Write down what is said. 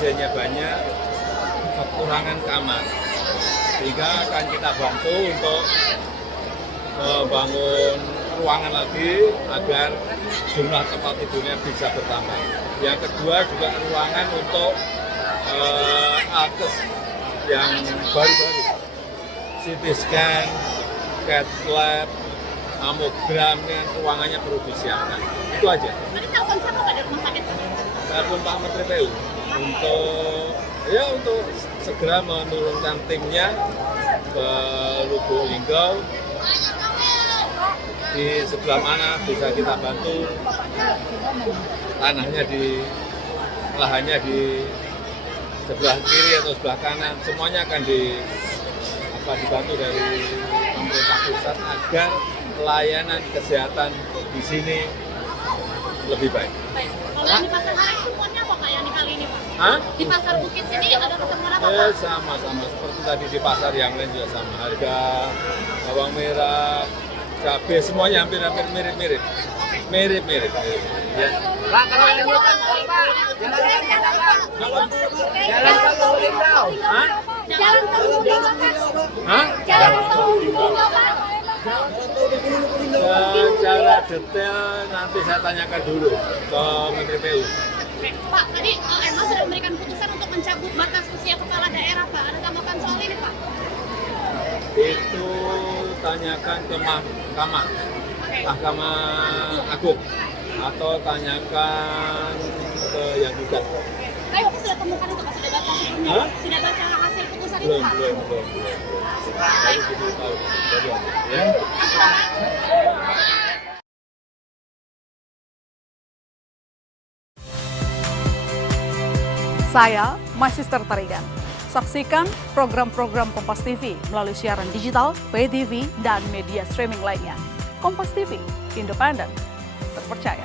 pasiennya banyak, kekurangan kamar. Sehingga akan kita bantu untuk membangun ruangan lagi agar jumlah tempat tidurnya bisa bertambah. Yang kedua juga ruangan untuk alkes yang baru-baru, CT scan, CAT lab, mamogram, ruangannya perlu disiapkan. Itu aja. Tadi telepon siapa Pak dari rumah sakit? Telepon Pak Menteri PU untuk segera menurunkan timnya ke Lubuk Linggau. Di sebelah mana bisa kita bantu, lahannya di sebelah kiri atau sebelah kanan, semuanya akan dibantu dari pemerintah pusat agar pelayanan kesehatan di sini lebih baik. Baik. Kalau yang di Pasar Harik semuanya apa Pak yang di kali ini Pak? Hah? Di Pasar Bukit sini ada ketemuan apa Ya Pak? sama-sama seperti tadi di pasar yang lain juga sama. Harga bawang merah, cabai semuanya hampir mirip-mirip. Mirip-mirip. Ya. Pak, kalau ada hutan, Pak, jalan tol Linggau. Hah? Jalan tol Linggau Pak. Hah? Jalan tol Linggau Pak. Secara detail nanti saya tanyakan dulu ke Menteri PU. Oke, Pak, tadi MA sudah memberikan putusan untuk mencabut batas usia kepala daerah Pak. Ada tanggapan soal ini Pak? Itu tanyakan ke Mahkamah Agung atau tanyakan ke yang gugat. Tapi Bapak sudah temukan itu Pak, sudah baca sebelumnya? Hah? Sudah baca hasil putusan itu Belum. Pak? Baru diberitahu. Ya. Saya Magister Tarigan. Saksikan program-program Kompas TV melalui siaran digital, pay TV, dan media streaming lainnya. Kompas TV, independen, terpercaya.